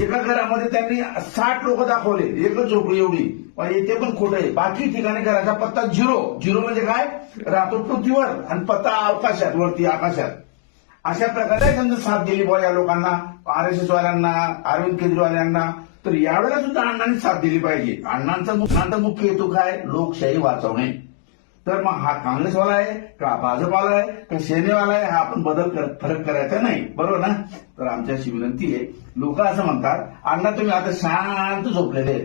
एका घरामध्ये त्यांनी 60 लोक दाखवले, एकच झोपडी एवढी, पण ते पण खोटं आहे. बाकी ठिकाणी घराचा पत्ता झिरो म्हणजे काय, राहतो पृथ्वीवर आणि पत्ता अवकाशात, वरती आकाशात. अशा प्रकारे त्यांनी साथ दिली बुवा या लोकांना, RSS वाल्यांना, अरविंद केजरीवाल यांना. तर यावेळेला सुद्धा अण्णांनी साथ दिली पाहिजे. अण्णांचा मुख्य हेतू काय, लोकशाही वाचवणे. तर मग हा काँग्रेसवाला आहे का भाजपाला आहे का सेनेवाला आहे, हा आपण फरक करायचा नाही, बरोबर ना. तर आमची अशी विनंती आहे, लोक असं म्हणतात अण्णा तुम्ही आता शांत झोपलेले,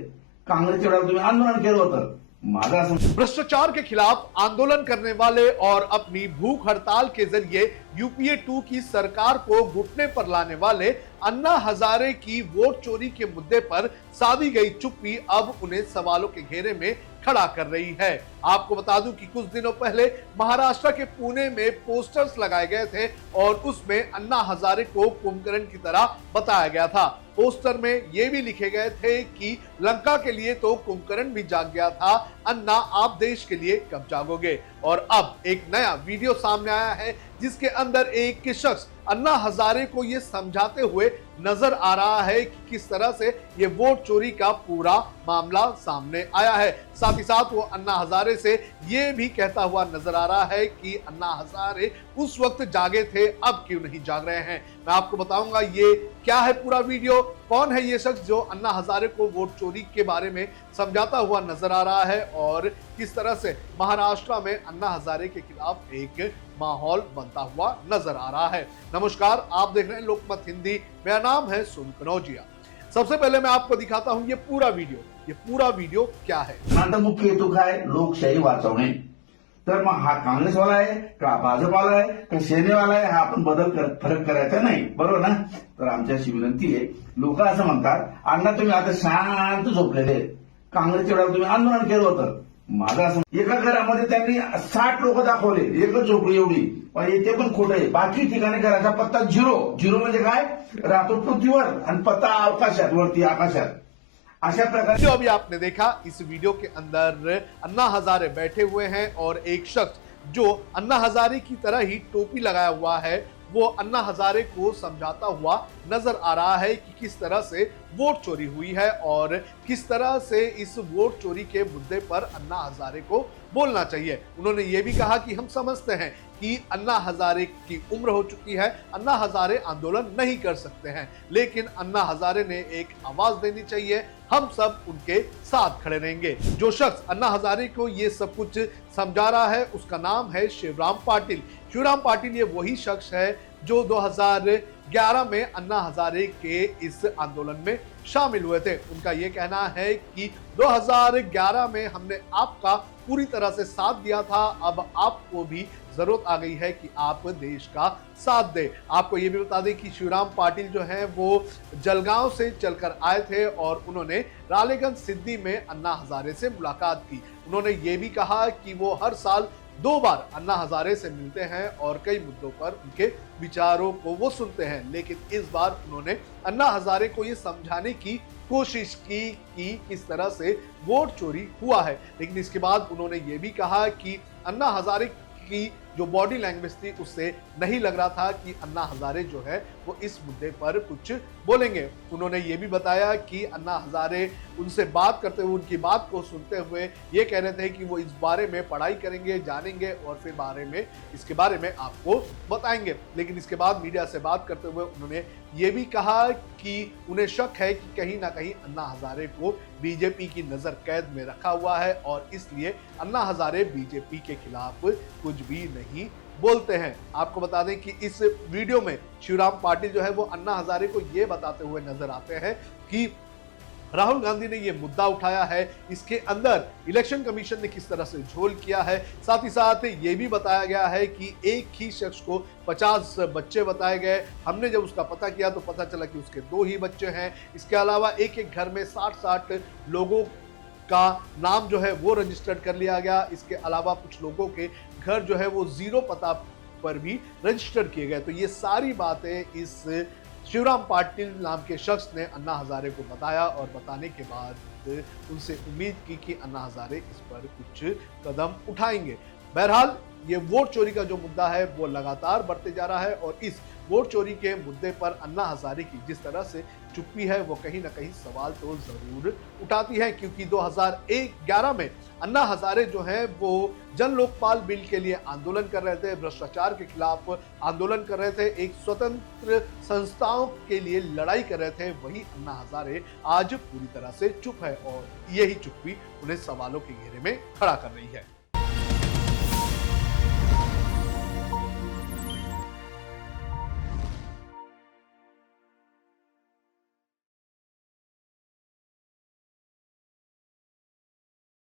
काँग्रेसच्या वेळेला तुम्ही आंदोलन केलं होतं. माझा असं, भ्रष्टाचार के खिलाफ आंदोलन करने वाले और अपनी भूख हड़ताल के जरिए यूपीए 2 की सरकार को घुटने पर लाने वाले अन्ना हजारे की वोट चोरी के मुद्दे पर साधी गई चुप्पी अब उन्हें सवालों के घेरे में खड़ा कर रही है। आपको बता दूं कि कुछ दिनों पहले महाराष्ट्र के पुणे में पोस्टर्स लगाए गए थे और उसमें अन्ना हजारे को कुंभकर्ण की तरह बताया गया था। पोस्टर में ये भी लिखे गए थे कि लंका के लिए तो कुंभकर्ण भी जाग गया था, अन्ना आप देश के लिए कब जागोगे। और अब एक नया वीडियो सामने आया है जिसके अंदर एक शख्स अन्ना हजारे को ये समझाते हुए नजर आ रहा है कि किस तरह से ये वोट चोरी का पूरा मामला सामने आया है। साथ ही साथ वो अन्ना हजारे से ये भी कहता हुआ नजर आ रहा है कि अन्ना हजारे उस वक्त जागे थे, अब क्यों नहीं जाग रहे हैं। मैं आपको बताऊंगा ये क्या है पूरा वीडियो, कौन है ये शख्स जो अन्ना हजारे को वोट चोरी के बारे में समझाता हुआ नजर आ रहा है और किस तरह से महाराष्ट्र में अन्ना हजारे के खिलाफ एक माहौल बनता हुआ नजर आ रहा है। नमस्कार, आप देख रहे हैं लोकमत हिंदी, मेरा नाम है सोनू कनौजिया। सबसे पहले मैं आपको दिखाता हूं ये पूरा वीडियो क्या है। अण्णांचा मुख्य हेतू काय, लोकशाही वाचवणे. तर मग हा काँग्रेसवाला आहे का भाजपाला आहे का सेनेवाला आहे, हा आपण फरक करायचा नाही, बरोबर ना. तर आमची अशी विनंती आहे, लोक असं म्हणतात अण्णा तुम्ही आता शांत झोपलेले, काँग्रेसच्या वेळेला तुम्ही आंदोलन केलं होतं. माझा असं, एका घरामध्ये त्यांनी 60 लोक दाखवले, एकच झोपडी एवढी, पण ते पण खोटं आहे. बाकी ठिकाणी घराचा पत्ता झिरो म्हणजे काय, राहतो पृथ्वीवर आणि पत्ता अवकाशात, वरती आकाशात. अशा प्रकार जो अभी आपने देखा, इस वीडियो के अंदर अन्ना हजारे बैठे हुए हैं और एक शख्स जो अन्ना हजारे की तरह ही टोपी लगाया हुआ है वो अन्ना हजारे को समझाता हुआ नजर आ रहा है कि किस तरह से वोट चोरी हुई है और किस तरह से इस वोट चोरी के मुद्दे पर अन्ना हजारे को बोलना चाहिए। उन्होंने ये भी कहा कि हम समझते हैं कि अन्ना हजारे की उम्र हो चुकी है, अन्ना हजारे आंदोलन नहीं कर सकते हैं, लेकिन अन्ना हजारे ने एक आवाज देनी चाहिए, हम सब उनके साथ खड़े रहेंगे। जो शख्स अन्ना हजारे को ये सब कुछ समझा रहा है उसका नाम है शिवराम पाटिल। शिवराम पाटिल ये वही शख्स है जो 2011 में अन्ना हजारे के इस आंदोलन में शामिल हुए थे। उनका ये कहना है कि 2011 में हमने आपका पूरी तरह से साथ दिया था, अब आपको भी जरूरत आ गई है कि आप देश का साथ दें। आपको ये भी बता दें कि शिवराम पाटिल जो हैं वो जलगांव से चलकर आए थे और उन्होंने रालेगंज सिद्धि में अन्ना हजारे से मुलाकात की। उन्होंने ये भी कहा कि वो हर साल 2 बार अन्ना हजारे से मिलते हैं और कई मुद्दों पर उनके विचारों को वो सुनते हैं, लेकिन इस बार उन्होंने अन्ना हजारे को ये समझाने की कोशिश की कि किस तरह से वोट चोरी हुआ है। लेकिन इसके बाद उन्होंने ये भी कहा कि अन्ना हजारे की जो बॉडी लैंग्वेज थी उससे नहीं लग रहा था कि अन्ना हजारे जो है वो इस मुद्दे पर कुछ बोलेंगे। उन्होंने ये भी बताया कि अन्ना हजारे उनसे बात करते हुए, उनकी बात को सुनते हुए ये कह रहे थे कि वो इस बारे में पढ़ाई करेंगे, जानेंगे और फिर इसके बारे में आपको बताएंगे। लेकिन इसके बाद मीडिया से बात करते हुए उन्होंने ये भी कहा कि उन्हें शक है कि कहीं ना कहीं अन्ना हजारे को बीजेपी की नजर कैद में रखा हुआ है और इसलिए अन्ना हजारे बीजेपी के खिलाफ कुछ भी नहीं बोलते हैं। आपको बता दें कि इस वीडियो में शिवराम पाटिल जो है वो अन्ना हजारे को ये बताते हुए नजर आते हैं कि राहुल गांधी ने ये मुद्दा उठाया है, इसके अंदर इलेक्शन कमीशन ने किस तरह से झोल किया है। साथ ही साथ ये भी बताया गया है कि एक ही शख्स को 50 बच्चे बताए गए। हमने जब उसका पता किया तो पता चला कि उसके 2 ही बच्चे हैं। इसके अलावा एक एक घर में 60-60 लोगों का नाम जो है वो रजिस्टर्ड कर लिया गया। इसके अलावा कुछ लोगों के घर जो है वो 0 पता पर भी रजिस्टर किए गए। तो ये सारी बातें इस शिवराम पाटिल नाम के शख्स ने अन्ना हजारे को बताया और बताने के बाद उनसे उम्मीद की कि अन्ना हजारे इस पर कुछ कदम उठाएंगे। बहरहाल ये वोट चोरी का जो मुद्दा है वो लगातार बढ़ते जा रहा है और इस वोट चोरी के मुद्दे पर अन्ना हजारे की जिस तरह से चुप्पी है वो कहीं ना कहीं सवाल तो जरूर उठाती है, क्योंकि 2011 में अन्ना हजारे जो है वो जन लोकपाल बिल के लिए आंदोलन कर रहे थे, भ्रष्टाचार के खिलाफ आंदोलन कर रहे थे, एक स्वतंत्र संस्थाओं के लिए लड़ाई कर रहे थे। वही अन्ना हजारे आज पूरी तरह से चुप है और यही चुप्पी उन्हें सवालों के घेरे में खड़ा कर रही है।